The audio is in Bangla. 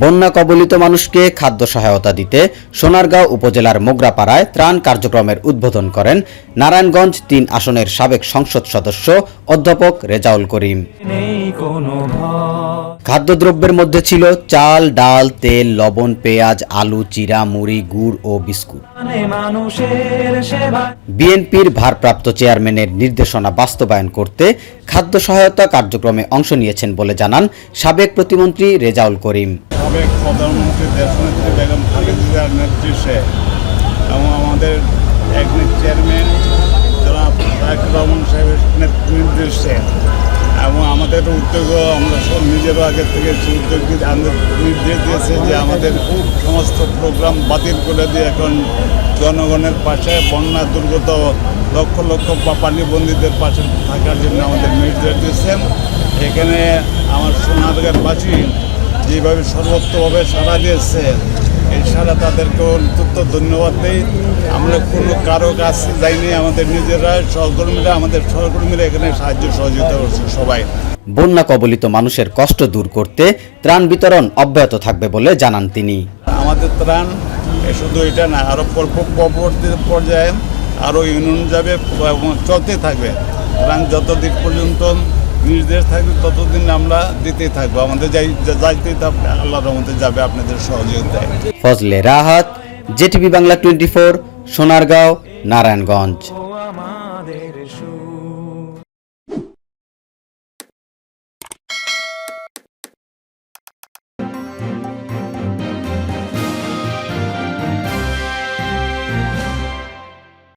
বন্যা কবলিত মানুষকে খাদ্য সহায়তা দিতে সোনারগাঁও উপজেলার মোগরাপাড়ায় ত্রাণ কার্যক্রমের উদ্বোধন করেন নারায়ণগঞ্জ তিন আসনের সাবেক সংসদ সদস্য অধ্যাপক রেজাউল করিম। খাদ্যদ্রব্যের মধ্যে ছিল চাল ডাল তেল লবণ পেঁয়াজ আলু চিরা মুড়ি গুড় ও বিস্কুট। মানে বিএনপির ভারপ্রাপ্ত চেয়ারম্যানের নির্দেশনা বাস্তবায়ন করতে খাদ্য সহায়তা কার্যক্রমে অংশ নিয়েছেন বলে জানান সাবেক প্রতিমন্ত্রী রেজাউল করিম। সাবেক প্রধানমন্ত্রী দেশনেত্রী বেগম খালেদার নেতৃত্বে এবং আমাদের চেয়ারম্যান তারেক রহমান সাহেবের এবং আমাদের উদ্যোগও আমরা সব নিজেরও আগের থেকে উদ্যোগ নির্দেশ দিয়েছে যে আমাদের সমস্ত প্রোগ্রাম বাতিল করে দিয়ে এখন জনগণের পাশে বন্যা, দুর্গত লক্ষ লক্ষ পানিবন্দীদের পাশে থাকার জন্য আমাদের নির্দেশ দিয়েছেন। এখানে আমার সোনারগাঁরবাসী যেভাবে সর্বোত্তভাবে সারা দিয়েছে এই সারা তাদেরকে অত্যন্ত ধন্যবাদ দিই। আমরা কোনো কারও কাছে যাইনি আমাদের নিজেরা সহকর্মীরা আমাদের সহকর্মীরা এখানে সাহায্য সহযোগিতা করছে সবাই। বন্যা কবলিত মানুষের কষ্ট দূর করতে ত্রাণ বিতরণ অব্যাহত থাকবে বলে জানান তিনি। আমাদের ত্রাণ শুধু এটা না আরও পরবর্তী পর্যায়ে আরও ইউনিয়ন যাবে চলতে থাকবে। ত্রাণ যতদিন পর্যন্ত নির্দেশ থাকবে, ততদিন আমরা দিতেই থাকব। আমাদের যাই যাইতে থাকবে আল্লাহর রহমতে যাবে, আপনাদের সহযোগিতায় Fazle Rahat, JTV Bangla twenty four, Sonargaon, Narayanganj.